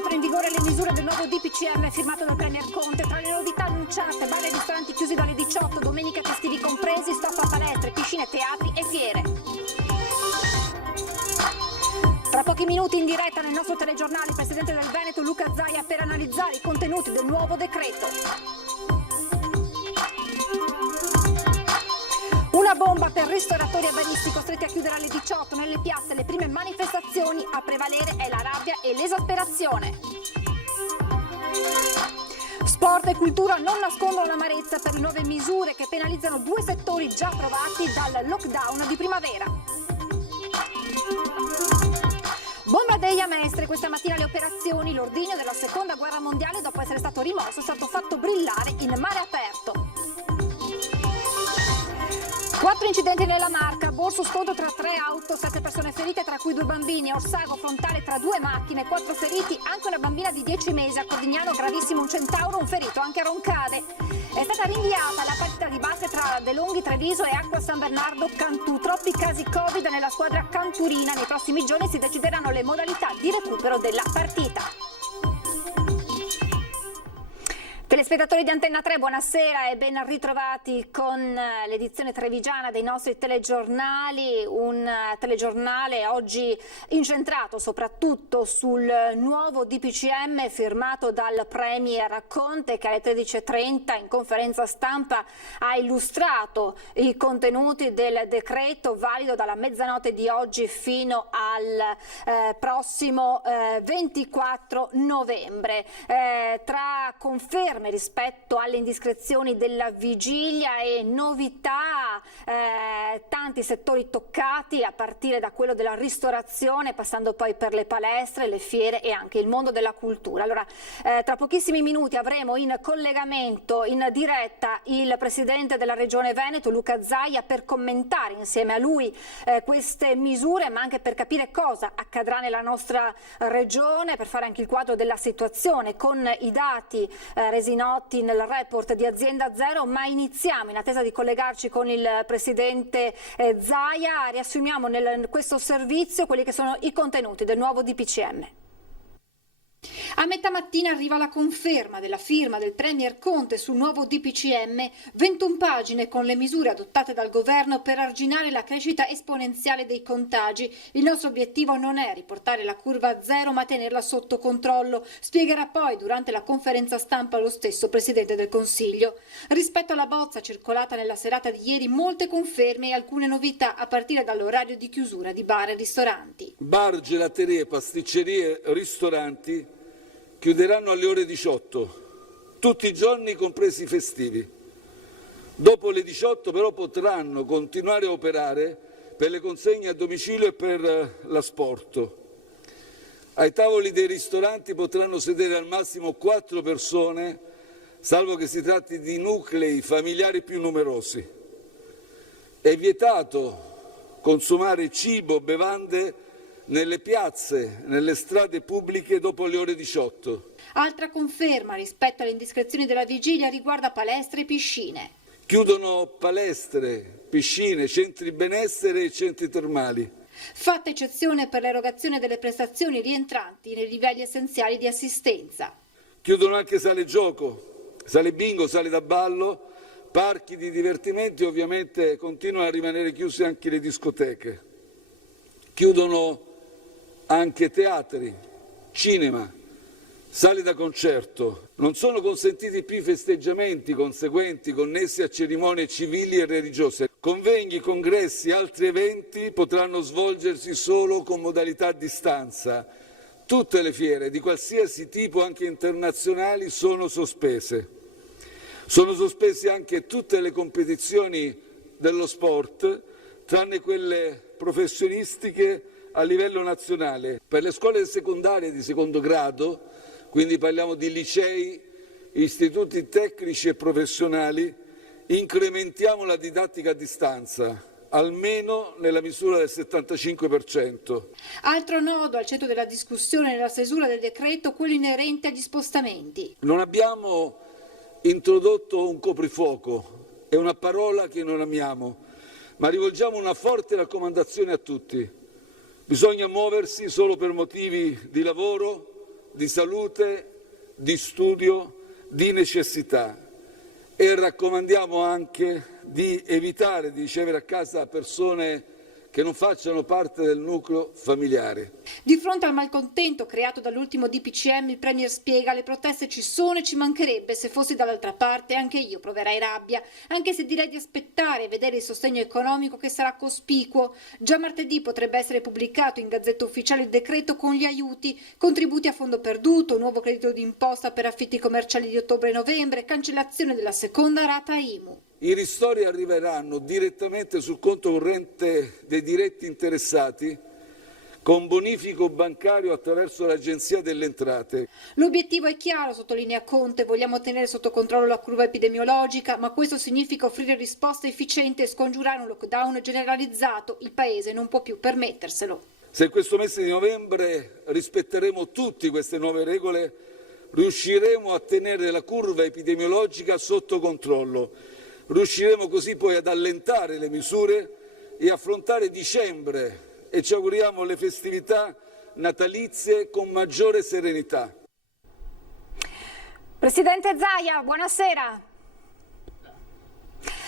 entrano in vigore le misure del nuovo DPCM firmato dal Premier Conte. Tra le novità annunciate, bar e ristoranti chiusi dalle 18, domenica e festivi compresi, stop a palestre, piscine, teatri e fiere. Tra pochi minuti in diretta nel nostro telegiornale il Presidente del Veneto Luca Zaia per analizzare i contenuti del nuovo decreto. Una bomba per ristoratori e baristi costretti a chiudere alle 18 nelle piazze. Le prime manifestazioni, a prevalere è la rabbia e l'esasperazione. Sport e cultura non nascondono l'amarezza per le nuove misure che penalizzano due settori già provati dal lockdown di primavera. Bomba degli a Mestre, questa mattina le operazioni, l'ordigno della seconda guerra mondiale dopo essere stato rimosso è stato fatto brillare in mare aperto. 4 incidenti nella Marca, borso scontro tra 3 auto, 7 persone ferite tra cui 2 bambini, Orsago frontale tra 2 macchine, 4 feriti, anche una bambina di 10 mesi, a Cordignano gravissimo un centauro, un ferito anche a Roncade. È stata rinviata la partita di basket tra De Longhi Treviso e Acqua San Bernardo Cantù. Troppi casi Covid nella squadra canturina, nei prossimi giorni si decideranno le modalità di recupero della partita. Telespettatori di Antenna 3, buonasera e ben ritrovati con l'edizione trevigiana dei nostri telegiornali, un telegiornale oggi incentrato soprattutto sul nuovo DPCM firmato dal Premier Conte, che alle 13:30 in conferenza stampa ha illustrato i contenuti del decreto valido dalla mezzanotte di oggi fino al prossimo 24 novembre. Tra conferme rispetto alle indiscrezioni della vigilia e novità, tanti settori toccati, a partire da quello della ristorazione, passando poi per le palestre, le fiere e anche il mondo della cultura. Allora, tra pochissimi minuti avremo in collegamento, in diretta, il Presidente della Regione Veneto, Luca Zaia, per commentare insieme a lui queste misure, ma anche per capire cosa accadrà nella nostra regione, per fare anche il quadro della situazione con i dati resi noti nel report di Azienda Zero, ma iniziamo, in attesa di collegarci con il Presidente Zaia, riassumiamo in questo servizio quelli che sono i contenuti del nuovo DPCM. A metà mattina arriva la conferma della firma del Premier Conte sul nuovo DPCM, 21 pagine con le misure adottate dal governo per arginare la crescita esponenziale dei contagi. Il nostro obiettivo non è riportare la curva a zero, ma tenerla sotto controllo, spiegherà poi durante la conferenza stampa lo stesso Presidente del Consiglio. Rispetto alla bozza circolata nella serata di ieri, molte conferme e alcune novità a partire dall'orario di chiusura di bar e ristoranti. Bar, gelaterie, pasticcerie, ristoranti chiuderanno alle ore 18, tutti i giorni compresi i festivi. Dopo le 18 però potranno continuare a operare per le consegne a domicilio e per l'asporto. Ai tavoli dei ristoranti potranno sedere al massimo 4 persone, salvo che si tratti di nuclei familiari più numerosi. È vietato consumare cibo, bevande nelle piazze, nelle strade pubbliche dopo le ore 18. Altra conferma rispetto alle indiscrezioni della vigilia riguarda palestre e piscine. Chiudono palestre, piscine, centri benessere e centri termali. Fatta eccezione per l'erogazione delle prestazioni rientranti nei livelli essenziali di assistenza. Chiudono anche sale gioco, sale bingo, sale da ballo, parchi di divertimento e ovviamente continuano a rimanere chiuse anche le discoteche. Chiudono anche teatri, cinema, sale da concerto. Non sono consentiti più festeggiamenti conseguenti connessi a cerimonie civili e religiose. Convegni, congressi e altri eventi potranno svolgersi solo con modalità a distanza. Tutte le fiere di qualsiasi tipo, anche internazionali, sono sospese. Sono sospese anche tutte le competizioni dello sport, tranne quelle professionistiche a livello nazionale. Per le scuole secondarie di secondo grado, quindi parliamo di licei, istituti tecnici e professionali, incrementiamo la didattica a distanza, almeno nella misura del 75%. Altro nodo al centro della discussione nella stesura del decreto, quello inerente agli spostamenti. Non abbiamo introdotto un coprifuoco, è una parola che non amiamo, ma rivolgiamo una forte raccomandazione a tutti. Bisogna muoversi solo per motivi di lavoro, di salute, di studio, di necessità e raccomandiamo anche di evitare di ricevere a casa persone che non facciano parte del nucleo familiare. Di fronte al malcontento creato dall'ultimo DPCM, il Premier spiega: le proteste ci sono e ci mancherebbe, se fossi dall'altra parte anche io proverei rabbia, anche se direi di aspettare e vedere il sostegno economico che sarà cospicuo. Già martedì potrebbe essere pubblicato in Gazzetta Ufficiale il decreto con gli aiuti, contributi a fondo perduto, nuovo credito d'imposta per affitti commerciali di ottobre e novembre, cancellazione della seconda rata IMU. I ristori arriveranno direttamente sul conto corrente dei diretti interessati con bonifico bancario attraverso l'Agenzia delle Entrate. L'obiettivo è chiaro, sottolinea Conte: vogliamo tenere sotto controllo la curva epidemiologica, ma questo significa offrire risposte efficienti e scongiurare un lockdown generalizzato. Il Paese non può più permetterselo. Se in questo mese di novembre rispetteremo tutte queste nuove regole, riusciremo a tenere la curva epidemiologica sotto controllo. Riusciremo così poi ad allentare le misure e affrontare dicembre e ci auguriamo le festività natalizie con maggiore serenità. Presidente Zaia, buonasera.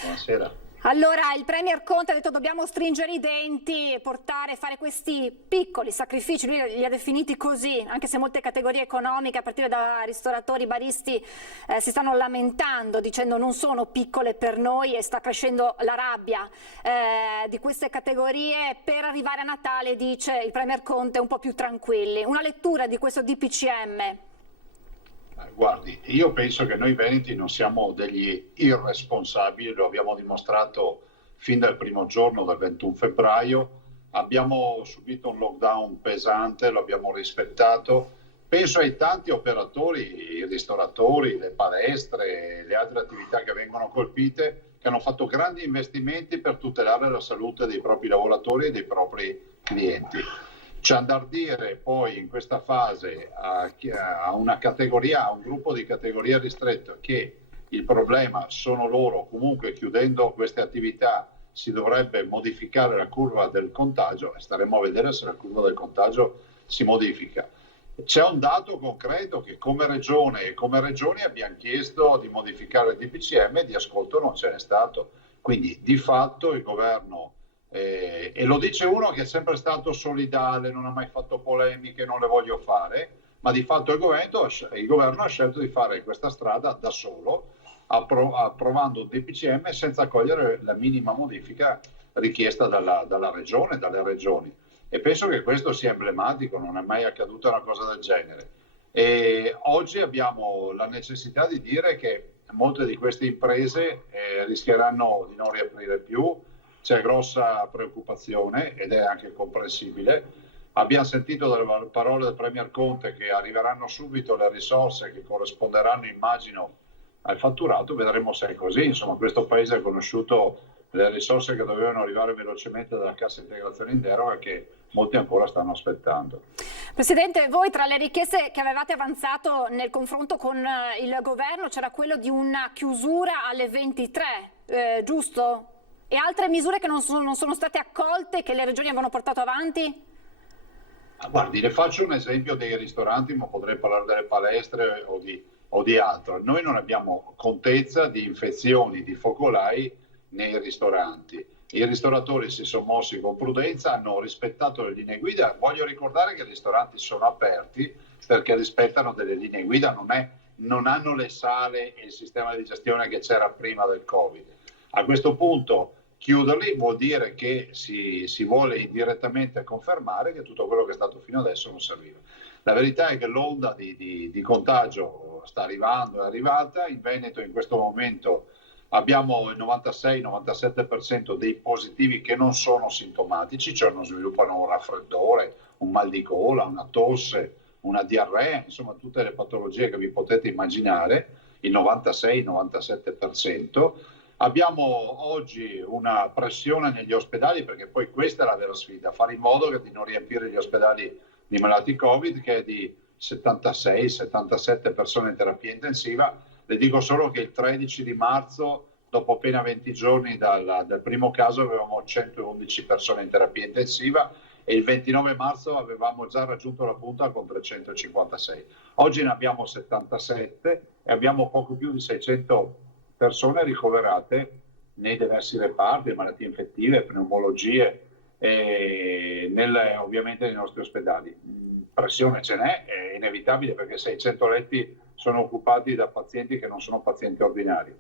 Buonasera. Allora, il Premier Conte ha detto dobbiamo stringere i denti e fare questi piccoli sacrifici, lui li ha definiti così, anche se molte categorie economiche, a partire da ristoratori, baristi, si stanno lamentando dicendo non sono piccole per noi, e sta crescendo la rabbia di queste categorie. Per arrivare a Natale, dice il Premier Conte, un po' più tranquilli. Una lettura di questo DPCM? Guardi, io penso che noi veneti non siamo degli irresponsabili, lo abbiamo dimostrato fin dal primo giorno, dal 21 febbraio, abbiamo subito un lockdown pesante, lo abbiamo rispettato. Penso ai tanti operatori, i ristoratori, le palestre, le altre attività che vengono colpite, che hanno fatto grandi investimenti per tutelare la salute dei propri lavoratori e dei propri clienti. C'è andar dire poi in questa fase a una categoria, a un gruppo di categoria ristretto, che il problema sono loro. Comunque, chiudendo queste attività si dovrebbe modificare la curva del contagio e staremo a vedere se la curva del contagio si modifica. C'è un dato concreto che come Regione e come Regioni abbiamo chiesto di modificare il DPCM e di ascolto non ce n'è stato. Quindi di fatto il governo, e lo dice uno che è sempre stato solidale, non ha mai fatto polemiche, non le voglio fare, ma di fatto il governo ha scelto di fare questa strada da solo, approvando il DPCM senza accogliere la minima modifica richiesta dalle regioni. E penso che questo sia emblematico, non è mai accaduta una cosa del genere. E oggi abbiamo la necessità di dire che molte di queste imprese rischieranno di non riaprire più. C'è grossa preoccupazione ed è anche comprensibile. Abbiamo sentito dalle parole del Premier Conte che arriveranno subito le risorse che corrisponderanno, immagino, al fatturato. Vedremo se è così. Insomma, questo Paese ha conosciuto le risorse che dovevano arrivare velocemente dalla cassa integrazione in deroga, che molti ancora stanno aspettando. Presidente, voi tra le richieste che avevate avanzato nel confronto con il governo c'era quello di una chiusura alle 23, giusto? E altre misure che non sono state accolte, che le regioni avevano portato avanti? Guardi, le faccio un esempio dei ristoranti, ma potrei parlare delle palestre o di altro. Noi non abbiamo contezza di infezioni, di focolai nei ristoranti. I ristoratori si sono mossi con prudenza, hanno rispettato le linee guida. Voglio ricordare che i ristoranti sono aperti perché rispettano delle linee guida, non hanno le sale e il sistema di gestione che c'era prima del Covid. A questo punto chiuderli vuol dire che si vuole indirettamente confermare che tutto quello che è stato fino adesso non serviva. La verità è che l'onda di contagio sta arrivando, è arrivata. In Veneto in questo momento abbiamo il 96-97% dei positivi che non sono sintomatici, cioè non sviluppano un raffreddore, un mal di gola, una tosse, una diarrea, insomma tutte le patologie che vi potete immaginare, il 96-97%. Abbiamo oggi una pressione negli ospedali, perché poi questa è la vera sfida, fare in modo di non riempire gli ospedali di malati Covid, che è di 76-77 persone in terapia intensiva. Le dico solo che il 13 di marzo, dopo appena 20 giorni dal primo caso, avevamo 111 persone in terapia intensiva e il 29 marzo avevamo già raggiunto la punta con 356. Oggi ne abbiamo 77 e abbiamo poco più di 600 persone ricoverate nei diversi reparti, malattie infettive, pneumologie, ovviamente nei nostri ospedali. Pressione ce n'è, è inevitabile, perché 600 letti sono occupati da pazienti che non sono pazienti ordinari.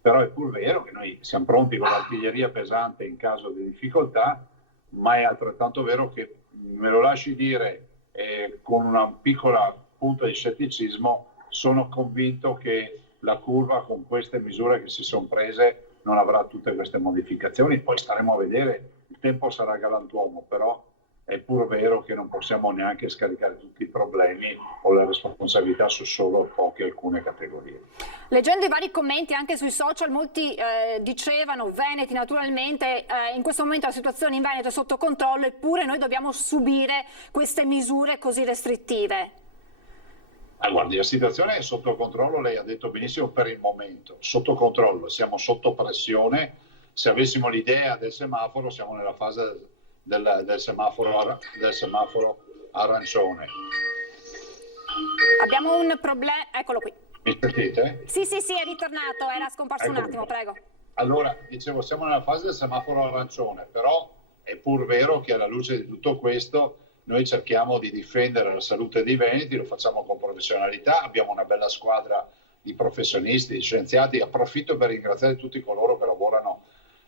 Però è pur vero che noi siamo pronti con l'artiglieria pesante in caso di difficoltà, ma è altrettanto vero che, me lo lasci dire, con una piccola punta di scetticismo, sono convinto che la curva con queste misure che si sono prese non avrà tutte queste modificazioni. Poi staremo a vedere, il tempo sarà galantuomo, però è pur vero che non possiamo neanche scaricare tutti i problemi o le responsabilità su solo poche, alcune categorie. Leggendo i vari commenti anche sui social, molti dicevano, veneti naturalmente, in questo momento la situazione in Veneto è sotto controllo, eppure noi dobbiamo subire queste misure così restrittive. Guardi, la situazione è sotto controllo, lei ha detto benissimo, per il momento. Sotto controllo, siamo sotto pressione. Se avessimo l'idea del semaforo, siamo nella fase del semaforo arancione. Abbiamo un problema, eccolo qui. Mi sentite? Sì, è ritornato, era scomparso un attimo, prego. Allora, dicevo, siamo nella fase del semaforo arancione, però è pur vero che alla luce di tutto questo noi cerchiamo di difendere la salute dei veneti, lo facciamo con professionalità, abbiamo una bella squadra di professionisti, di scienziati. Approfitto per ringraziare tutti coloro che lavorano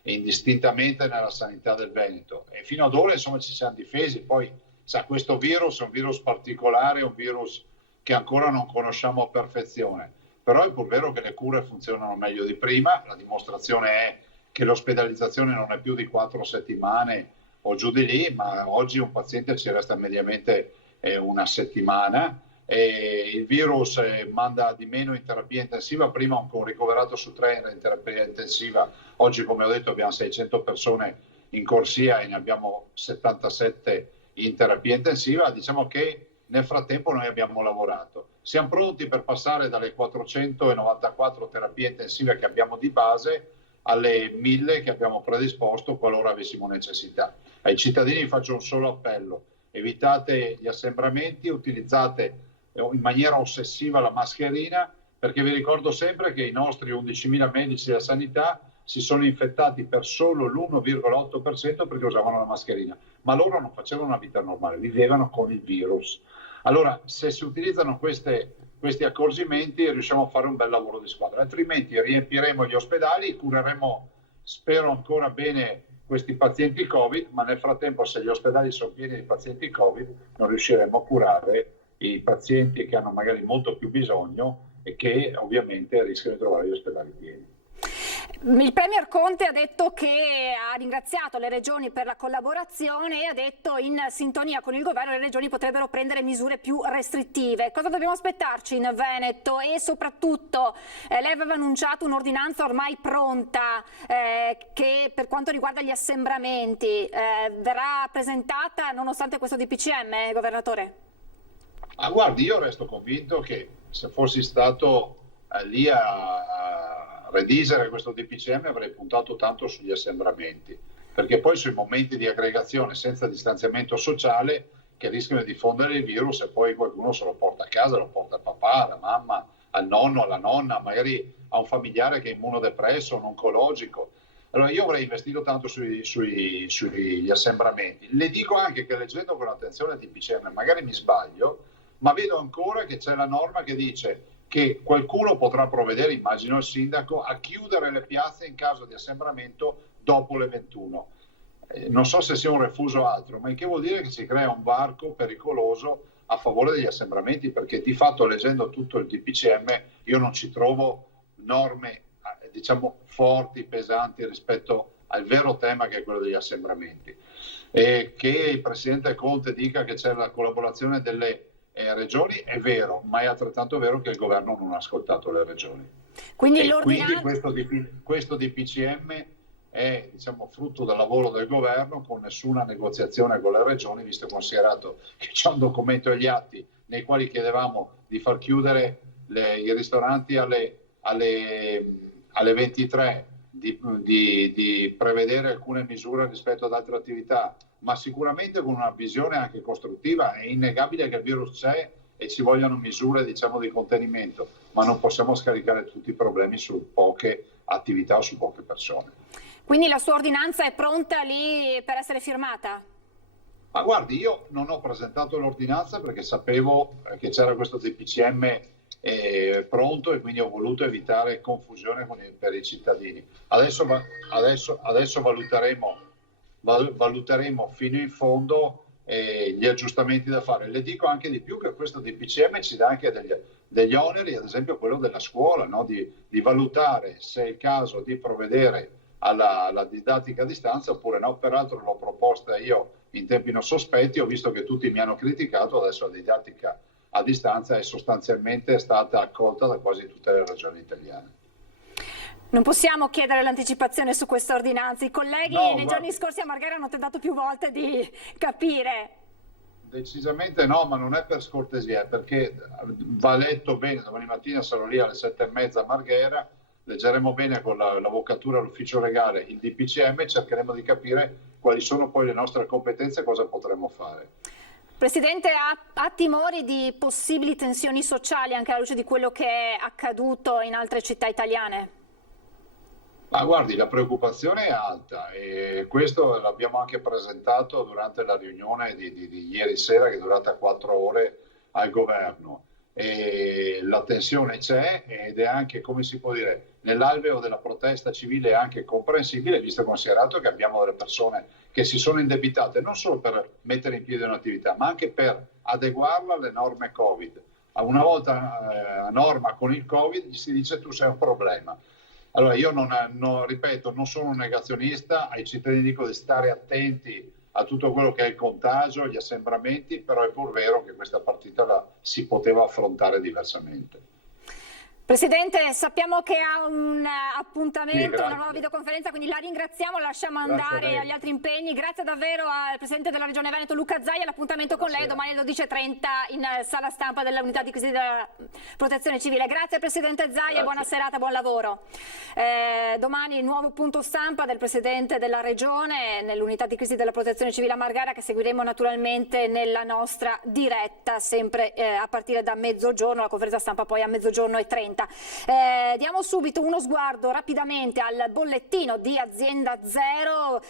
indistintamente nella sanità del Veneto, e fino ad ora insomma ci siamo difesi. Poi sa, questo virus è un virus particolare, è un virus che ancora non conosciamo a perfezione, però è pur vero che le cure funzionano meglio di prima. La dimostrazione è che l'ospedalizzazione non è più di 4 settimane o giù di lì, ma oggi un paziente ci resta mediamente una settimana. Il virus manda di meno in terapia intensiva. Prima un ricoverato su 3 era in terapia intensiva, oggi, come ho detto, abbiamo 600 persone in corsia e ne abbiamo 77 in terapia intensiva. Diciamo che nel frattempo noi abbiamo lavorato, siamo pronti per passare dalle 494 terapie intensive che abbiamo di base alle 1000 che abbiamo predisposto qualora avessimo necessità. Ai cittadini faccio un solo appello: evitate gli assembramenti, utilizzate in maniera ossessiva la mascherina, perché vi ricordo sempre che i nostri 11.000 medici della sanità si sono infettati per solo l'1,8% perché usavano la mascherina, ma loro non facevano una vita normale, vivevano con il virus. Allora, se si utilizzano questi accorgimenti, riusciamo a fare un bel lavoro di squadra, altrimenti riempiremo gli ospedali, cureremo, spero ancora bene, questi pazienti Covid, ma nel frattempo, se gli ospedali sono pieni di pazienti Covid, non riusciremo a curare i pazienti che hanno magari molto più bisogno e che ovviamente rischiano di trovare gli ospedali pieni. Il Premier Conte ha detto che ha ringraziato le regioni per la collaborazione e ha detto in sintonia con il governo le regioni potrebbero prendere misure più restrittive. Cosa dobbiamo aspettarci in Veneto? E soprattutto lei aveva annunciato un'ordinanza ormai pronta che per quanto riguarda gli assembramenti verrà presentata nonostante questo DPCM, governatore? Guardi, io resto convinto che se fossi stato lì a redigere questo DPCM avrei puntato tanto sugli assembramenti, perché poi sui momenti di aggregazione senza distanziamento sociale che rischiano di diffondere il virus, e poi qualcuno se lo porta a casa, lo porta al papà, alla mamma, al nonno, alla nonna, magari a un familiare che è immunodepresso, un oncologico. Allora io avrei investito tanto sugli assembramenti. Le dico anche che, leggendo con attenzione il DPCM, magari mi sbaglio, ma vedo ancora che c'è la norma che dice che qualcuno potrà provvedere, immagino il sindaco, a chiudere le piazze in caso di assembramento dopo le 21. Non so se sia un refuso o altro, ma il che vuol dire che si crea un varco pericoloso a favore degli assembramenti, perché di fatto, leggendo tutto il DPCM, io non ci trovo norme, diciamo, forti, pesanti rispetto al vero tema che è quello degli assembramenti. E che il Presidente Conte dica che c'è la collaborazione delle regioni è vero, ma è altrettanto vero che il governo non ha ascoltato le regioni. Quindi questo DPCM è, diciamo, frutto del lavoro del governo, con nessuna negoziazione con le regioni, visto e considerato che c'è un documento agli atti nei quali chiedevamo di far chiudere i ristoranti alle 23 di prevedere alcune misure rispetto ad altre attività, ma sicuramente con una visione anche costruttiva. È innegabile che il virus c'è e ci vogliono misure, diciamo, di contenimento, ma non possiamo scaricare tutti i problemi su poche attività o su poche persone. Quindi la sua ordinanza è pronta lì per essere firmata? Ma guardi, io non ho presentato l'ordinanza perché sapevo che c'era questo DPCM pronto e quindi ho voluto evitare confusione per i cittadini. Adesso valuteremo fino in fondo gli aggiustamenti da fare. Le dico anche di più che questo DPCM ci dà anche degli oneri, ad esempio quello della scuola, no? di valutare se è il caso di provvedere alla didattica a distanza oppure no. Peraltro l'ho proposta io in tempi non sospetti, ho visto che tutti mi hanno criticato, adesso la didattica a distanza è sostanzialmente stata accolta da quasi tutte le regioni italiane. Non possiamo chiedere l'anticipazione su questa ordinanza. I colleghi nei giorni scorsi a Marghera hanno tentato più volte di capire. Decisamente no, ma non è per scortesia, perché va letto bene. Domani mattina sarò lì alle 7:30 a Marghera, leggeremo bene con l'avvocatura all'ufficio legale il DPCM e cercheremo di capire quali sono poi le nostre competenze e cosa potremo fare. Presidente, ha timori di possibili tensioni sociali anche alla luce di quello che è accaduto in altre città italiane? Ma guardi, la preoccupazione è alta e questo l'abbiamo anche presentato durante la riunione di ieri sera, che è durata 4 ore al governo. E la tensione c'è ed è anche, come si può dire, nell'alveo della protesta civile è anche comprensibile, visto e considerato che abbiamo delle persone che si sono indebitate non solo per mettere in piedi un'attività, ma anche per adeguarla alle norme Covid. Una volta a norma con il Covid gli si dice tu sei un problema. Allora io ripeto, non sono un negazionista, ai cittadini dico di stare attenti a tutto quello che è il contagio, gli assembramenti, però è pur vero che questa partita la si poteva affrontare diversamente. Presidente, sappiamo che ha un appuntamento, una nuova videoconferenza, quindi la ringraziamo, lasciamo andare agli altri impegni. Grazie davvero al Presidente della Regione Veneto Luca Zaia, l'appuntamento con lei domani alle 12:30 in sala stampa dell'Unità di Crisi della Protezione Civile. Grazie Presidente Zaia, buona serata, buon lavoro. Domani il nuovo punto stampa del Presidente della Regione nell'Unità di Crisi della Protezione Civile a Marghera, che seguiremo naturalmente nella nostra diretta, sempre a partire da mezzogiorno, la conferenza stampa poi a 12:30. Diamo subito uno sguardo rapidamente al bollettino di Azienda Zero,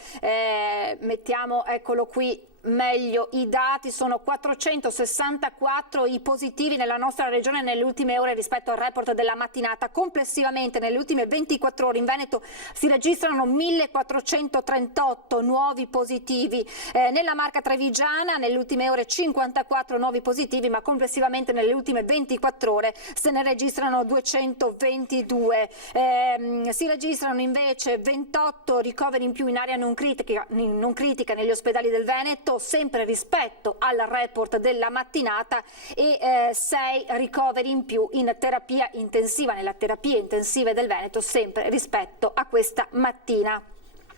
mettiamo, eccolo qui, meglio i dati. Sono 464 i positivi nella nostra regione nelle ultime ore rispetto al report della mattinata. Complessivamente nelle ultime 24 ore in Veneto si registrano 1438 nuovi positivi. Nella Marca Trevigiana nelle ultime ore 54 nuovi positivi, ma complessivamente nelle ultime 24 ore se ne registrano 222. Si registrano invece 28 ricoveri in più in area non critica negli ospedali del Veneto, sempre rispetto al report della mattinata, e 6 ricoveri in più in terapia intensiva, nella terapie intensive del Veneto, sempre rispetto a questa mattina.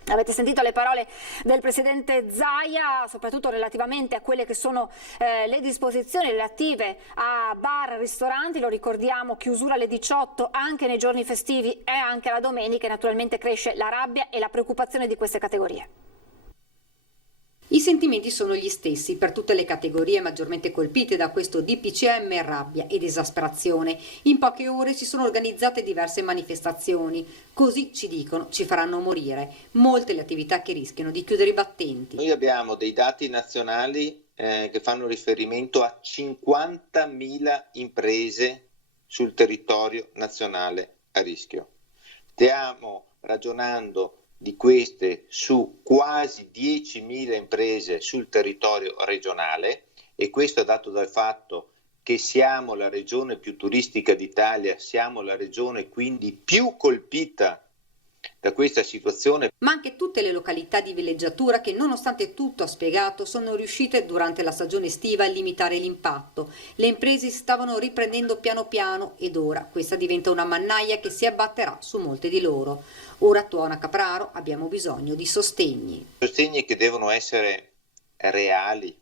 Avete sentito le parole del Presidente Zaia, soprattutto relativamente a quelle che sono le disposizioni relative a bar, ristoranti. Lo ricordiamo, chiusura alle 18 anche nei giorni festivi e anche la domenica, e naturalmente cresce la rabbia e la preoccupazione di queste categorie. I sentimenti sono gli stessi per tutte le categorie maggiormente colpite da questo DPCM: rabbia ed esasperazione. In poche ore si sono organizzate diverse manifestazioni. Così ci dicono, ci faranno morire. Molte le attività che rischiano di chiudere i battenti. Noi abbiamo dei dati nazionali che fanno riferimento a 50.000 imprese sul territorio nazionale a rischio. Stiamo ragionando di queste su quasi 10.000 imprese sul territorio regionale, e questo è dato dal fatto che siamo la regione più turistica d'Italia, siamo la regione quindi più colpita da questa situazione. Ma anche tutte le località di villeggiatura che, nonostante tutto ha spiegato, sono riuscite durante la stagione estiva a limitare l'impatto. Le imprese si stavano riprendendo piano piano ed ora questa diventa una mannaia che si abbatterà su molte di loro. Ora, tuona Capraro, abbiamo bisogno di sostegni. Sostegni che devono essere reali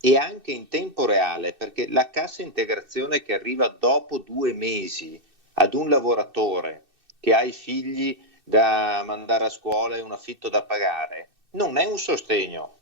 e anche in tempo reale, perché la cassa integrazione che arriva dopo 2 mesi ad un lavoratore che ha i figli da mandare a scuola e un affitto da pagare, non è un sostegno,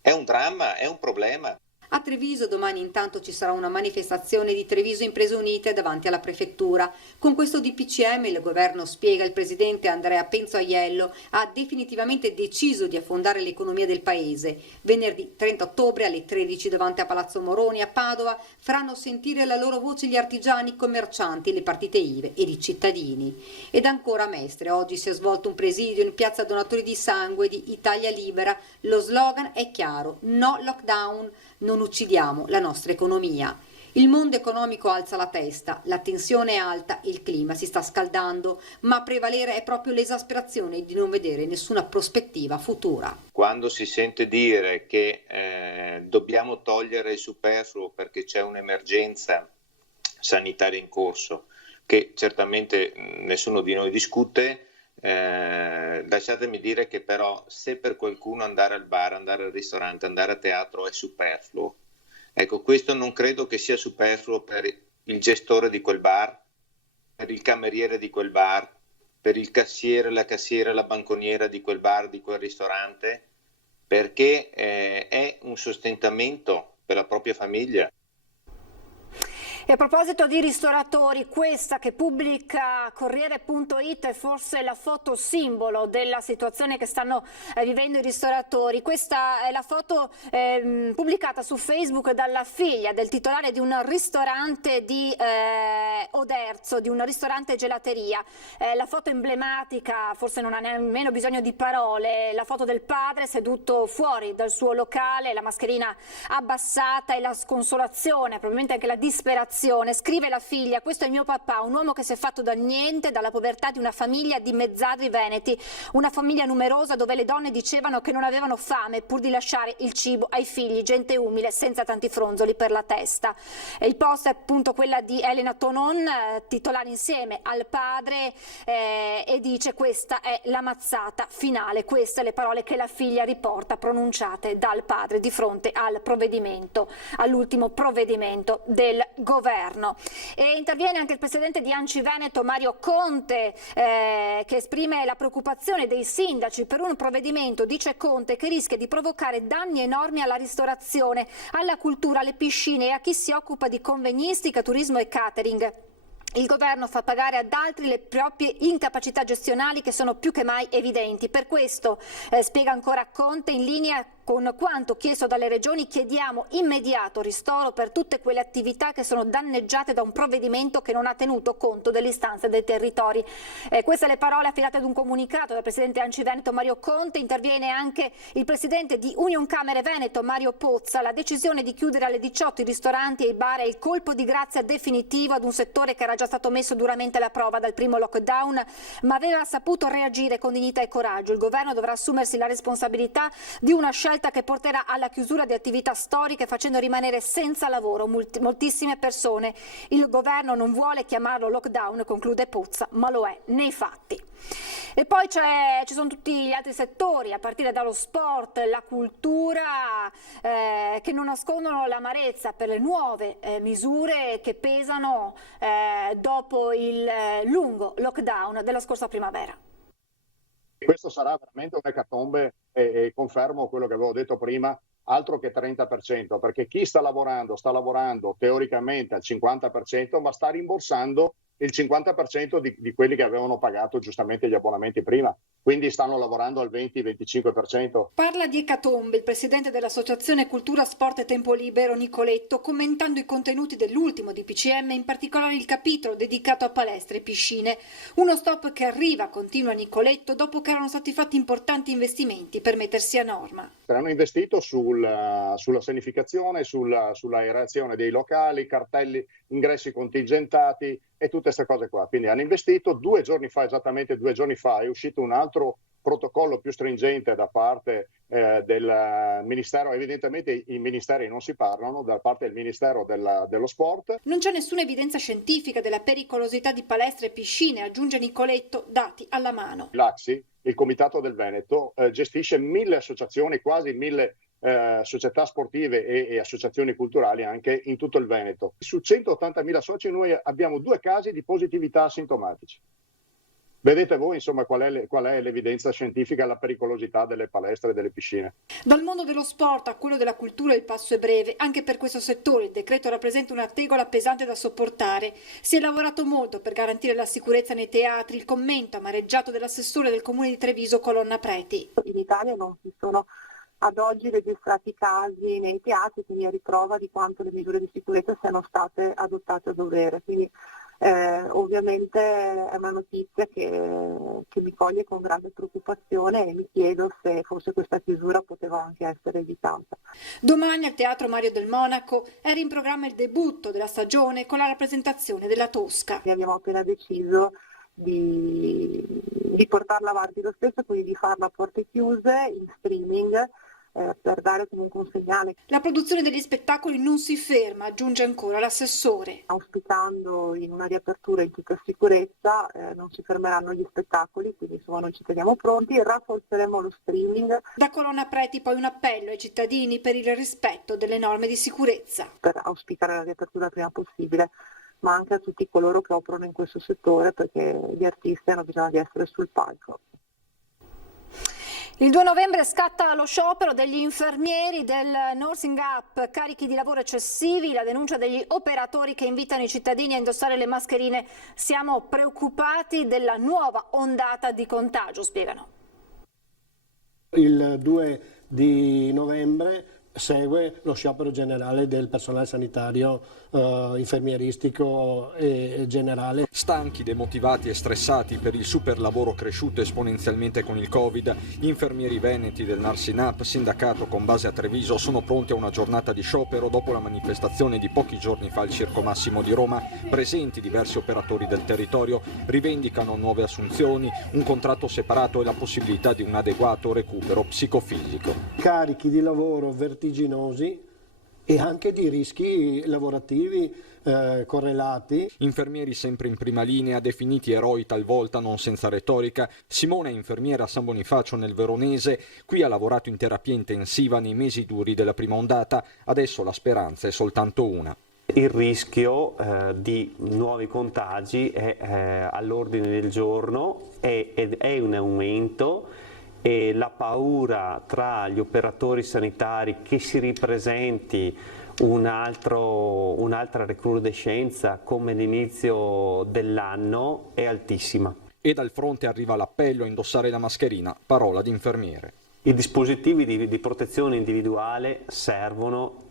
è un dramma, è un problema. A Treviso domani intanto ci sarà una manifestazione di Treviso Imprese Unite davanti alla prefettura. Con questo DPCM il governo, spiega il presidente Andrea Penzaiello, ha definitivamente deciso di affondare l'economia del paese. Venerdì 30 ottobre alle 13 davanti a Palazzo Moroni a Padova faranno sentire la loro voce gli artigiani, i commercianti, le partite IVA ed i cittadini. Ed ancora a Mestre, oggi si è svolto un presidio in piazza Donatori di Sangue di Italia Libera. Lo slogan è chiaro: no lockdown, non uccidiamo la nostra economia. Il mondo economico alza la testa, la tensione è alta, il clima si sta scaldando, ma a prevalere è proprio l'esasperazione di non vedere nessuna prospettiva futura. Quando si sente dire che dobbiamo togliere il superfluo perché c'è un'emergenza sanitaria in corso, che certamente nessuno di noi discute, lasciatemi dire che però se per qualcuno andare al bar, andare al ristorante, andare a teatro è superfluo, ecco, questo non credo che sia superfluo per il gestore di quel bar, per il cameriere di quel bar, per il cassiere, la cassiera, la banconiera di quel bar, di quel ristorante, perché è un sostentamento per la propria famiglia. E a proposito di ristoratori, questa che pubblica Corriere.it è forse la foto simbolo della situazione che stanno vivendo i ristoratori. Questa è la foto pubblicata su Facebook dalla figlia del titolare di un ristorante di Oderzo, di un ristorante gelateria. La foto emblematica, forse non ha nemmeno bisogno di parole, la foto del padre seduto fuori dal suo locale, la mascherina abbassata e la sconsolazione, probabilmente anche la disperazione. Scrive la figlia: questo è mio papà, un uomo che si è fatto da niente, dalla povertà di una famiglia di mezzadri veneti, una famiglia numerosa dove le donne dicevano che non avevano fame pur di lasciare il cibo ai figli, gente umile senza tanti fronzoli per la testa. Il post è appunto quella di Elena Tonon, titolare insieme al padre, e dice: questa è la mazzata finale. Queste le parole che la figlia riporta pronunciate dal padre di fronte al provvedimento, all'ultimo provvedimento del governo. E interviene anche il presidente di ANCI Veneto, Mario Conte, che esprime la preoccupazione dei sindaci per un provvedimento, dice Conte, che rischia di provocare danni enormi alla ristorazione, alla cultura, alle piscine e a chi si occupa di convegnistica, turismo e catering. Il governo fa pagare ad altri le proprie incapacità gestionali che sono più che mai evidenti. Per questo, spiega ancora Conte, in linea con quanto chiesto dalle regioni, chiediamo immediato ristoro per tutte quelle attività che sono danneggiate da un provvedimento che non ha tenuto conto delle istanze dei territori. Queste le parole affidate ad un comunicato dal presidente ANCI Veneto Mario Conte. Interviene anche il presidente di Union Camere Veneto Mario Pozza. La decisione di chiudere alle 18 i ristoranti e i bar è il colpo di grazia definitivo ad un settore che era già stato messo duramente alla prova dal primo lockdown, ma aveva saputo reagire con dignità e coraggio. Il governo dovrà assumersi la responsabilità di una scelta che porterà alla chiusura di attività storiche, facendo rimanere senza lavoro moltissime persone. Il governo non vuole chiamarlo lockdown, conclude Pozza, ma lo è nei fatti. E poi ci sono tutti gli altri settori, a partire dallo sport, la cultura, che non nascondono l'amarezza per le nuove misure che pesano dopo il lungo lockdown della scorsa primavera. Questo sarà veramente un'ecatombe e confermo quello che avevo detto prima, altro che 30%, perché chi sta lavorando teoricamente al 50%, ma sta rimborsando il 50% di quelli che avevano pagato giustamente gli abbonamenti prima, quindi stanno lavorando al 20-25%. Parla di ecatombe il presidente dell'Associazione Cultura, Sport e Tempo Libero Nicoletto, commentando i contenuti dell'ultimo DPCM, in particolare il capitolo dedicato a palestre e piscine. Uno stop che arriva, continua Nicoletto, dopo che erano stati fatti importanti investimenti per mettersi a norma. Hanno investito sulla sanificazione, sull'aerazione dei locali, cartelli, ingressi contingentati e tutte queste cose qua. Quindi hanno investito. Esattamente 2 giorni fa, è uscito un altro protocollo più stringente da parte del Ministero. Evidentemente i ministeri non si parlano, da parte del Ministero dello Sport. Non c'è nessuna evidenza scientifica della pericolosità di palestre e piscine, aggiunge Nicoletto, dati alla mano. L'AXI, il Comitato del Veneto, gestisce 1000 associazioni, quasi 1000 società sportive e associazioni culturali anche in tutto il Veneto. Su 180.000 soci noi abbiamo 2 casi di positività asintomatici. Vedete voi insomma qual è l'evidenza scientifica, la pericolosità delle palestre e delle piscine. Dal mondo dello sport a quello della cultura il passo è breve, anche per questo settore il decreto rappresenta una tegola pesante da sopportare. Si è lavorato molto per garantire la sicurezza nei teatri, il commento amareggiato dell'assessore del comune di Treviso Colonna Preti. In Italia non si sono ad oggi registrati casi nei teatri, quindi a riprova di quanto le misure di sicurezza siano state adottate a dovere. Quindi ovviamente è una notizia che mi coglie con grande preoccupazione e mi chiedo se forse questa chiusura poteva anche essere evitata. Domani al Teatro Mario del Monaco era in programma il debutto della stagione con la rappresentazione della Tosca. E abbiamo appena deciso di portarla avanti lo stesso, quindi di farla a porte chiuse in streaming, per dare comunque un segnale. La produzione degli spettacoli non si ferma, aggiunge ancora l'assessore. Auspicando in una riapertura in tutta sicurezza, non si fermeranno gli spettacoli, quindi insomma noi ci teniamo pronti e rafforzeremo lo streaming. Da Colonna Preti poi un appello ai cittadini per il rispetto delle norme di sicurezza. Per auspicare la riapertura il prima possibile, ma anche a tutti coloro che operano in questo settore, perché gli artisti hanno bisogno di essere sul palco. Il 2 novembre scatta lo sciopero degli infermieri del Nursing Up, carichi di lavoro eccessivi, la denuncia degli operatori che invitano i cittadini a indossare le mascherine. Siamo preoccupati della nuova ondata di contagio, spiegano. Il 2 di novembre segue lo sciopero generale del personale sanitario, infermieristico e generale. Stanchi, demotivati e stressati per il super lavoro cresciuto esponenzialmente con il Covid, gli infermieri veneti del Nursing Up, sindacato con base a Treviso, sono pronti a una giornata di sciopero dopo la manifestazione di pochi giorni fa al Circo Massimo di Roma. Presenti diversi operatori del territorio rivendicano nuove assunzioni, un contratto separato e la possibilità di un adeguato recupero psicofisico. Carichi di lavoro vertiginosi e anche di rischi lavorativi correlati. Infermieri sempre in prima linea, definiti eroi talvolta non senza retorica. Simona è infermiera a San Bonifacio nel Veronese, qui ha lavorato in terapia intensiva nei mesi duri della prima ondata, adesso la speranza è soltanto una. Il rischio di nuovi contagi è all'ordine del giorno, è in aumento. E la paura tra gli operatori sanitari che si ripresenti un'altra recrudescenza come l'inizio dell'anno è altissima. E dal fronte arriva l'appello a indossare la mascherina, parola di infermiere. I dispositivi di protezione individuale servono.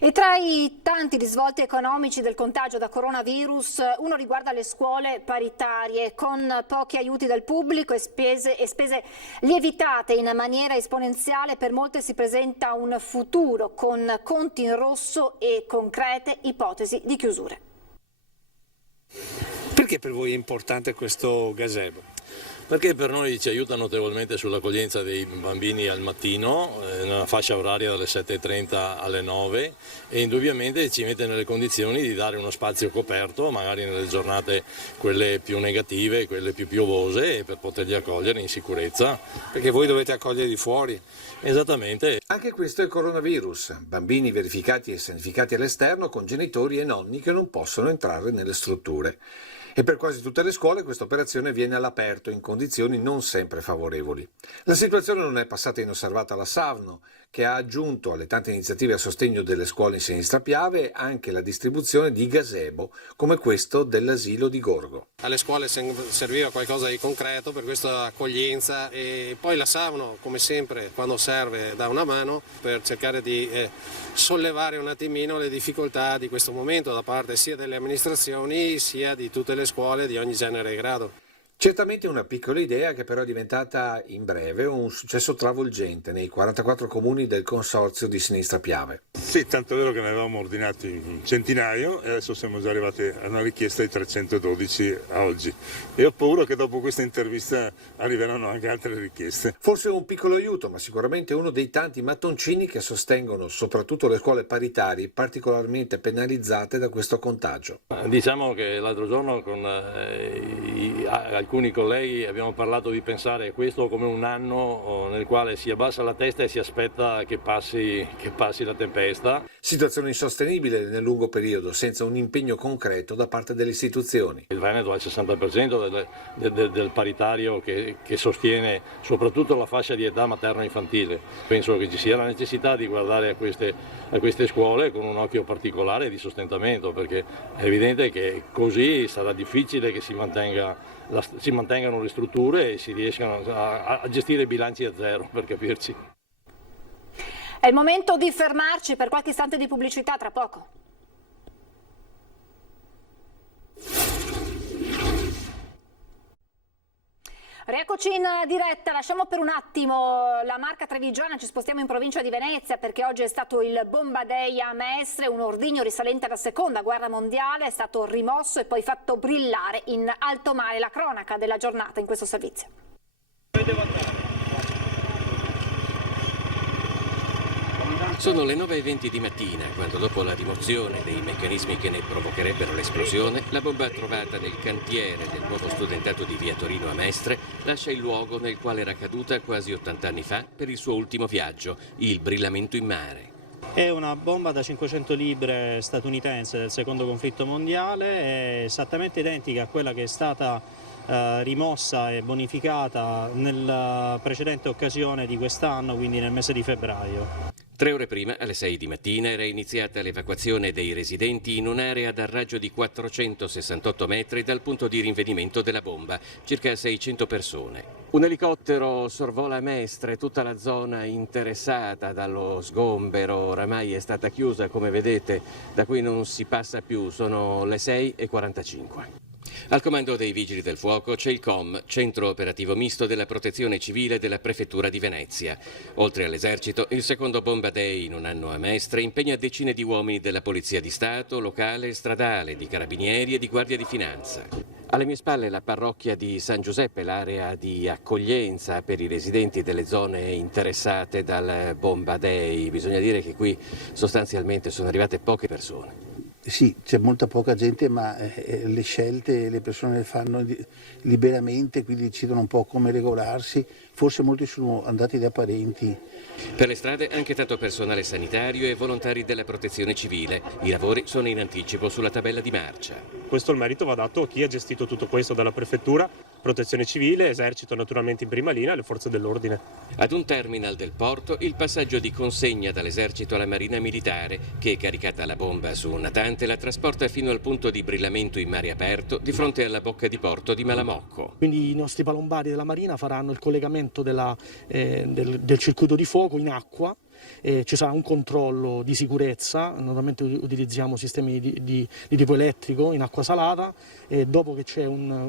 E tra i tanti risvolti economici del contagio da coronavirus, uno riguarda le scuole paritarie. Con pochi aiuti del pubblico e spese lievitate in maniera esponenziale, per molte si presenta un futuro con conti in rosso e concrete ipotesi di chiusure. Perché per voi è importante questo gazebo? Perché per noi ci aiuta notevolmente sull'accoglienza dei bambini al mattino, nella fascia oraria dalle 7:30 alle 9, e indubbiamente ci mette nelle condizioni di dare uno spazio coperto, magari nelle giornate quelle più negative, quelle più piovose, per poterli accogliere in sicurezza. Perché voi dovete accogliere di fuori. Esattamente. Anche questo è il coronavirus, bambini verificati e sanificati all'esterno con genitori e nonni che non possono entrare nelle strutture. E per quasi tutte le scuole questa operazione viene all'aperto in condizioni non sempre favorevoli. La situazione non è passata inosservata alla Savno, che ha aggiunto alle tante iniziative a sostegno delle scuole in Sinistra Piave anche la distribuzione di gazebo, come questo dell'asilo di Gorgo. Alle scuole serviva qualcosa di concreto per questa accoglienza, e poi la Savno, come sempre, quando serve dà una mano per cercare di sollevare un attimino le difficoltà di questo momento da parte sia delle amministrazioni sia di tutte le scuole di ogni genere e grado. Certamente una piccola idea che però è diventata in breve un successo travolgente nei 44 comuni del consorzio di Sinistra Piave. Sì, tanto è vero che ne avevamo ordinati un centinaio e adesso siamo già arrivati a una richiesta di 312 a oggi. E ho paura che dopo questa intervista arriveranno anche altre richieste. Forse un piccolo aiuto, ma sicuramente uno dei tanti mattoncini che sostengono soprattutto le scuole paritarie particolarmente penalizzate da questo contagio. Diciamo che l'altro giorno con alcuni colleghi abbiamo parlato di pensare questo come un anno nel quale si abbassa la testa e si aspetta che passi la tempesta. Situazione insostenibile nel lungo periodo, senza un impegno concreto da parte delle istituzioni. Il Veneto ha il 60% del paritario che sostiene soprattutto la fascia di età materno-infantile. Penso che ci sia la necessità di guardare a queste scuole con un occhio particolare di sostentamento, perché è evidente che così sarà difficile che si mantengano le strutture e si riescano a gestire i bilanci a zero, per capirci. È il momento di fermarci per qualche istante di pubblicità, tra poco. Rieccoci in diretta, lasciamo per un attimo la Marca trevigiana, ci spostiamo in provincia di Venezia perché oggi è stato il Bomba Day a Mestre, un ordigno risalente alla seconda guerra mondiale, è stato rimosso e poi fatto brillare in alto mare. La cronaca della giornata in questo servizio. Sono le 9:20 di mattina, quando dopo la rimozione dei meccanismi che ne provocherebbero l'esplosione, la bomba trovata nel cantiere del nuovo studentato di via Torino a Mestre lascia il luogo nel quale era caduta quasi 80 anni fa per il suo ultimo viaggio, il brillamento in mare. È una bomba da 500 libre statunitense del secondo conflitto mondiale, è esattamente identica a quella che è stata rimossa e bonificata nella precedente occasione di quest'anno, quindi nel mese di febbraio. 3 ore prima, alle 6 di mattina, era iniziata l'evacuazione dei residenti in un'area ad raggio di 468 metri dal punto di rinvenimento della bomba, circa 600 persone. Un elicottero sorvola Mestre, tutta la zona interessata dallo sgombero oramai è stata chiusa, come vedete, da qui non si passa più, sono le 6:45. Al comando dei Vigili del Fuoco c'è il COM, Centro Operativo Misto della Protezione Civile della Prefettura di Venezia. Oltre all'esercito, il secondo Bomba Day in un anno a Mestre impegna decine di uomini della Polizia di Stato, locale e stradale, di Carabinieri e di Guardia di Finanza. Alle mie spalle la parrocchia di San Giuseppe, l'area di accoglienza per i residenti delle zone interessate dal Bomba Day. Bisogna dire che qui sostanzialmente sono arrivate poche persone. Sì, c'è molta poca gente, ma le scelte le persone le fanno liberamente, quindi decidono un po' come regolarsi. Forse molti sono andati da parenti. Per le strade anche tanto personale sanitario e volontari della protezione civile. I lavori sono in anticipo sulla tabella di marcia. Questo il merito va dato a chi ha gestito tutto questo dalla prefettura, protezione civile, esercito naturalmente in prima linea e le forze dell'ordine. Ad un terminal del porto il passaggio di consegna dall'esercito alla marina militare che, caricata la bomba su un natante, la trasporta fino al punto di brillamento in mare aperto di fronte alla bocca di porto di Malamocco. Quindi i nostri palombari della marina faranno il collegamento del circuito di fuoco in acqua. Ci sarà un controllo di sicurezza, normalmente utilizziamo sistemi di tipo elettrico in acqua salata e dopo che c'è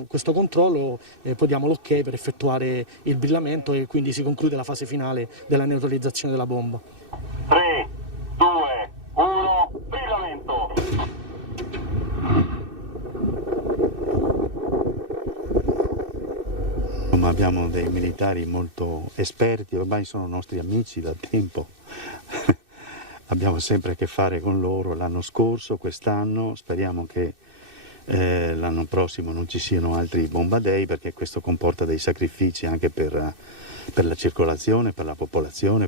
questo controllo poi diamo l'ok per effettuare il brillamento e quindi si conclude la fase finale della neutralizzazione della bomba. 3, 2, 1, brillamento! Abbiamo dei militari molto esperti, ormai sono nostri amici da tempo, abbiamo sempre a che fare con loro, l'anno scorso, quest'anno, speriamo che l'anno prossimo non ci siano altri Bomba Day perché questo comporta dei sacrifici anche per la circolazione, per la popolazione.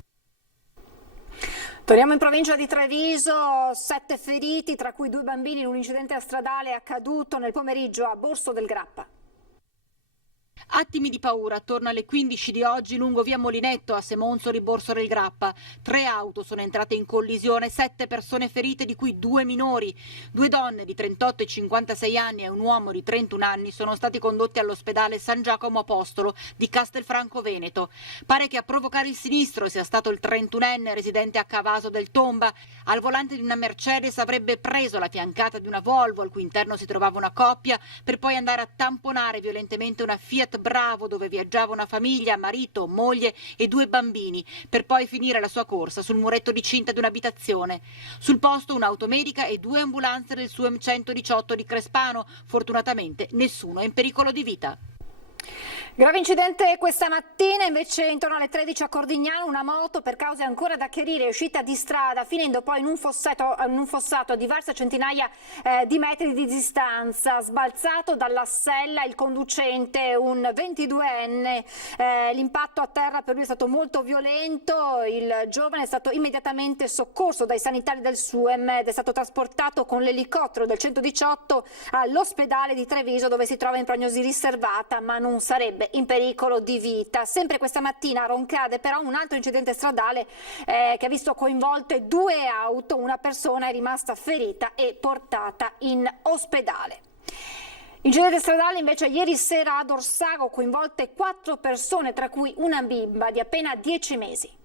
Torniamo in provincia di Treviso, 7 feriti, tra cui 2 bambini in un incidente stradale accaduto nel pomeriggio a Borso del Grappa. Attimi di paura attorno alle 15 di oggi lungo via Molinetto a Semonzoli Borso del Grappa. 3 auto sono entrate in collisione, 7 persone ferite di cui 2 minori. 2 donne di 38 e 56 anni e un uomo di 31 anni sono stati condotti all'ospedale San Giacomo Apostolo di Castelfranco Veneto. Pare che a provocare il sinistro sia stato il 31enne residente a Cavaso del Tomba. Al volante di una Mercedes avrebbe preso la fiancata di una Volvo al cui interno si trovava una coppia per poi andare a tamponare violentemente una Fiat Bravo dove viaggiava una famiglia, marito, moglie e 2 bambini, per poi finire la sua corsa sul muretto di cinta di un'abitazione. Sul posto un'automedica e 2 ambulanze del SUEM 118 di Crespano. Fortunatamente nessuno è in pericolo di vita. Grave incidente questa mattina, invece intorno alle 13 a Cordignano, una moto per cause ancora da chiarire è uscita di strada finendo poi in un fossato a diverse centinaia di metri di distanza. Sbalzato dalla sella il conducente, un 22enne, l'impatto a terra per lui è stato molto violento, il giovane è stato immediatamente soccorso dai sanitari del SUEM ed è stato trasportato con l'elicottero del 118 all'ospedale di Treviso, dove si trova in prognosi riservata ma non sarebbe in pericolo di vita. Sempre questa mattina a Roncade però un altro incidente stradale che ha visto coinvolte 2 auto, una persona è rimasta ferita e portata in ospedale. Incidente stradale invece ieri sera ad Orsago, coinvolte 4 persone, tra cui una bimba di appena 10 mesi.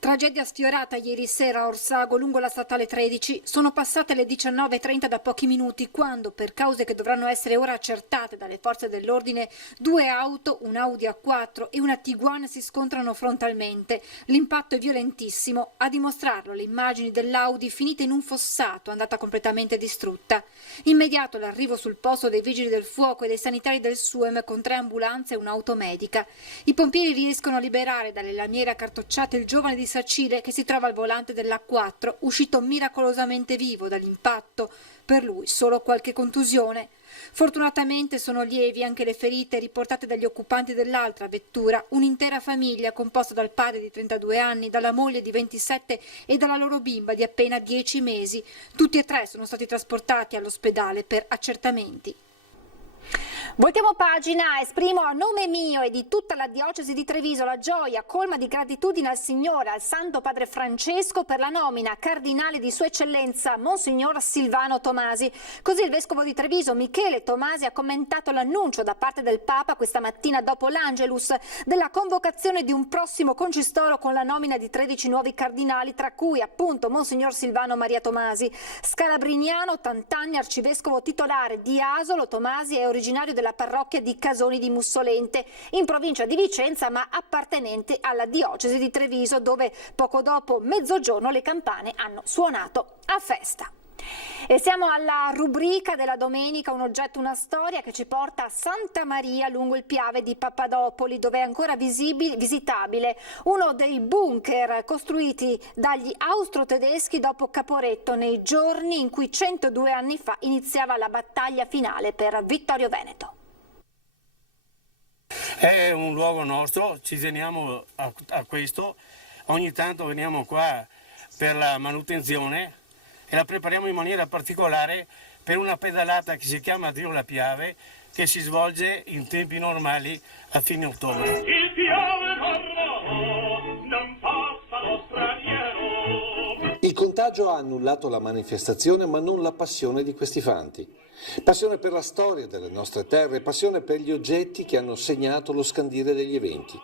Tragedia sfiorata ieri sera a Orsago lungo la statale 13. Sono passate le 19:30 da pochi minuti quando, per cause che dovranno essere ora accertate dalle forze dell'ordine, 2 auto, un Audi A4 e una Tiguan si scontrano frontalmente. L'impatto è violentissimo. A dimostrarlo le immagini dell'Audi finita in un fossato, andata completamente distrutta. Immediato l'arrivo sul posto dei vigili del fuoco e dei sanitari del SUEM con 3 ambulanze e un'auto medica. I pompieri riescono a liberare dalle lamiere accartocciate il giovane di Sacile che si trova al volante dell'A4, uscito miracolosamente vivo dall'impatto, per lui solo qualche contusione. Fortunatamente sono lievi anche le ferite riportate dagli occupanti dell'altra vettura, un'intera famiglia composta dal padre di 32 anni, dalla moglie di 27 e dalla loro bimba di appena 10 mesi. Tutti e 3 sono stati trasportati all'ospedale per accertamenti. Voltiamo pagina, esprimo a nome mio e di tutta la diocesi di Treviso la gioia colma di gratitudine al Signore, al Santo Padre Francesco per la nomina cardinale di Sua Eccellenza Monsignor Silvano Tomasi. Così il Vescovo di Treviso Michele Tomasi ha commentato l'annuncio da parte del Papa questa mattina dopo l'Angelus della convocazione di un prossimo concistoro con la nomina di 13 nuovi cardinali, tra cui appunto Monsignor Silvano Maria Tomasi. Scalabriniano, 80 anni, arcivescovo titolare di Asolo, Tomasi è originario della parrocchia di Casoni di Mussolente, in provincia di Vicenza, ma appartenente alla diocesi di Treviso, dove poco dopo mezzogiorno le campane hanno suonato a festa. E siamo alla rubrica della domenica, un oggetto, una storia, che ci porta a Santa Maria lungo il Piave di Papadopoli, dove è ancora visitabile uno dei bunker costruiti dagli austro-tedeschi dopo Caporetto nei giorni in cui 102 anni fa iniziava la battaglia finale per Vittorio Veneto. È un luogo nostro, ci teniamo a questo, ogni tanto veniamo qua per la manutenzione e la prepariamo in maniera particolare per una pedalata che si chiama Dio la Piave, che si svolge in tempi normali a fine ottobre. Il Piave non passa lo straniero. Il contagio ha annullato la manifestazione, ma non la passione di questi fanti. Passione per la storia delle nostre terre, passione per gli oggetti che hanno segnato lo scandire degli eventi.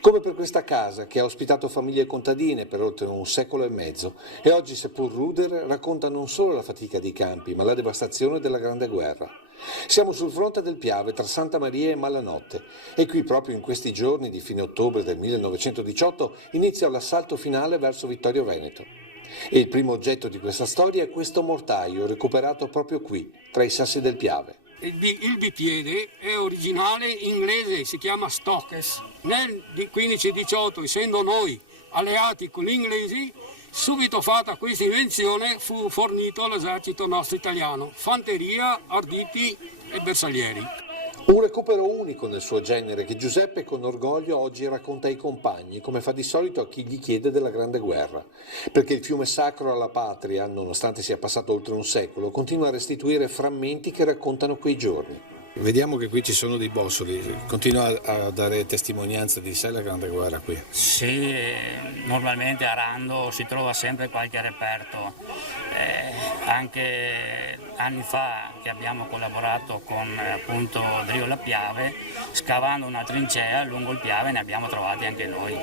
Come per questa casa che ha ospitato famiglie contadine per oltre 1 secolo e mezzo e oggi, seppur rude, racconta non solo la fatica dei campi, ma la devastazione della Grande Guerra. Siamo sul fronte del Piave tra Santa Maria e Malanotte e qui, proprio in questi giorni di fine ottobre del 1918, inizia l'assalto finale verso Vittorio Veneto. E il primo oggetto di questa storia è questo mortaio recuperato proprio qui, tra i sassi del Piave. Il bipiede è originale inglese, si chiama Stokes. Nel 1518, essendo noi alleati con gli inglesi, subito fatta questa invenzione fu fornito all'esercito nostro italiano, fanteria, arditi e bersaglieri. Un recupero unico nel suo genere che Giuseppe con orgoglio oggi racconta ai compagni, come fa di solito a chi gli chiede della Grande Guerra, perché il fiume sacro alla patria, nonostante sia passato oltre 1 secolo, continua a restituire frammenti che raccontano quei giorni. Vediamo che qui ci sono dei bossoli, continua a dare testimonianza di sé la Grande Guerra qui. Sì, normalmente arando si trova sempre qualche reperto, anche anni fa che abbiamo collaborato con appunto Dio la Piave, scavando una trincea lungo il Piave ne abbiamo trovati anche noi.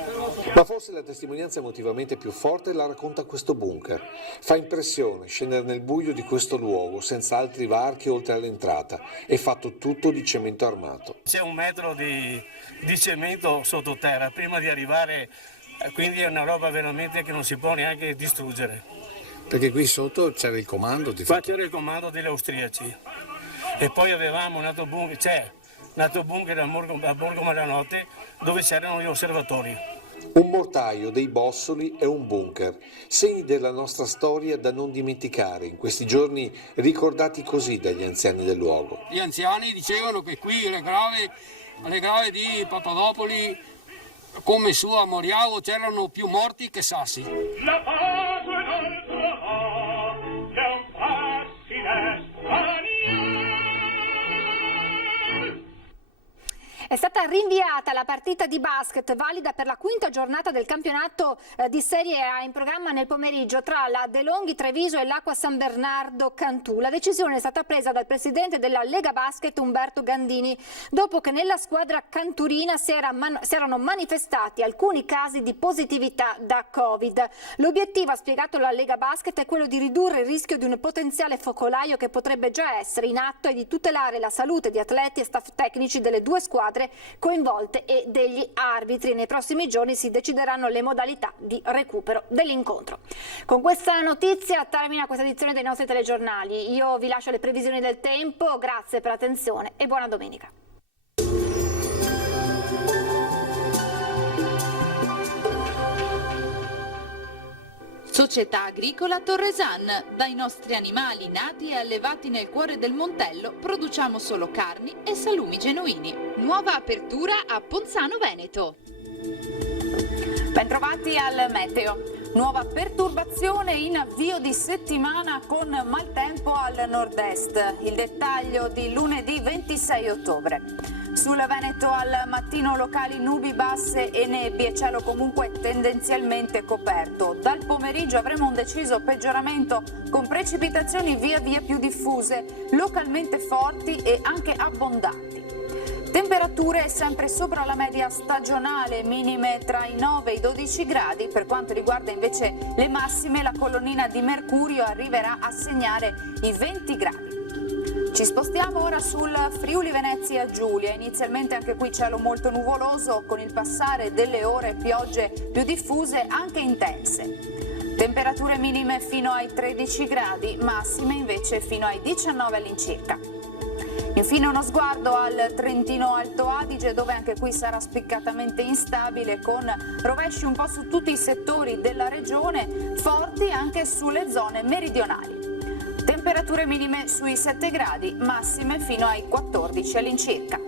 Ma forse la testimonianza emotivamente più forte la racconta questo bunker. Fa impressione scendere nel buio di questo luogo senza altri varchi oltre all'entrata e fatto tutto di cemento armato. C'è 1 metro di cemento sottoterra prima di arrivare, quindi è una roba veramente che non si può neanche distruggere. Perché qui sotto c'era il comando? Qua c'era il comando degli austriaci e poi avevamo un altro bunker, nato bunker a Borgo Malanotte, dove c'erano gli osservatori. Un mortaio, dei bossoli e un bunker, segni della nostra storia da non dimenticare, in questi giorni ricordati così dagli anziani del luogo. Gli anziani dicevano che qui alle grave di Papadopoli, come su a Moriavo, c'erano più morti che sassi. La pace non trova, che un passi È stata rinviata la partita di basket valida per la quinta giornata del campionato di Serie A in programma nel pomeriggio tra la De Longhi Treviso e l'Acqua San Bernardo Cantù. La decisione è stata presa dal presidente della Lega Basket Umberto Gandini dopo che nella squadra canturina si erano manifestati alcuni casi di positività da Covid. L'obiettivo, ha spiegato la Lega Basket, è quello di ridurre il rischio di un potenziale focolaio che potrebbe già essere in atto e di tutelare la salute di atleti e staff tecnici delle due squadre coinvolte e degli arbitri. Nei prossimi giorni si decideranno le modalità di recupero dell'incontro. Con questa notizia termina questa edizione dei nostri telegiornali. Io vi lascio le previsioni del tempo, grazie per l'attenzione e buona domenica. Società Agricola Torresan. Dai nostri animali nati e allevati nel cuore del Montello produciamo solo carni e salumi genuini. Nuova apertura a Ponzano Veneto. Bentrovati al meteo. Nuova perturbazione in avvio di settimana con maltempo al nord-est. Il dettaglio di lunedì 26 ottobre. Sul Veneto al mattino locali nubi basse e nebbie, cielo comunque tendenzialmente coperto. Dal pomeriggio avremo un deciso peggioramento con precipitazioni via via più diffuse, localmente forti e anche abbondanti. Temperature sempre sopra la media stagionale, minime tra i 9 e i 12 gradi. Per quanto riguarda invece le massime, la colonnina di Mercurio arriverà a segnare i 20 gradi. Ci spostiamo ora sul Friuli Venezia Giulia, inizialmente anche qui cielo molto nuvoloso, con il passare delle ore piogge più diffuse anche intense. Temperature minime fino ai 13 gradi, massime invece fino ai 19 all'incirca. Infine uno sguardo al Trentino Alto Adige, dove anche qui sarà spiccatamente instabile, con rovesci un po' su tutti i settori della regione, forti anche sulle zone meridionali. Temperature minime sui 7 gradi, massime fino ai 14 all'incirca.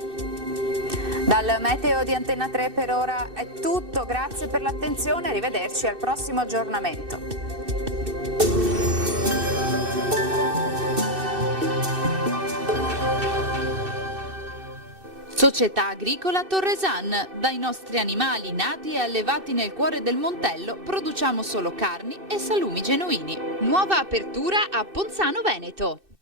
Dal meteo di Antenna 3 per ora è tutto, grazie per l'attenzione, arrivederci al prossimo aggiornamento. Società Agricola Torresan. Dai nostri animali nati e allevati nel cuore del Montello produciamo solo carni e salumi genuini. Nuova apertura a Ponzano Veneto.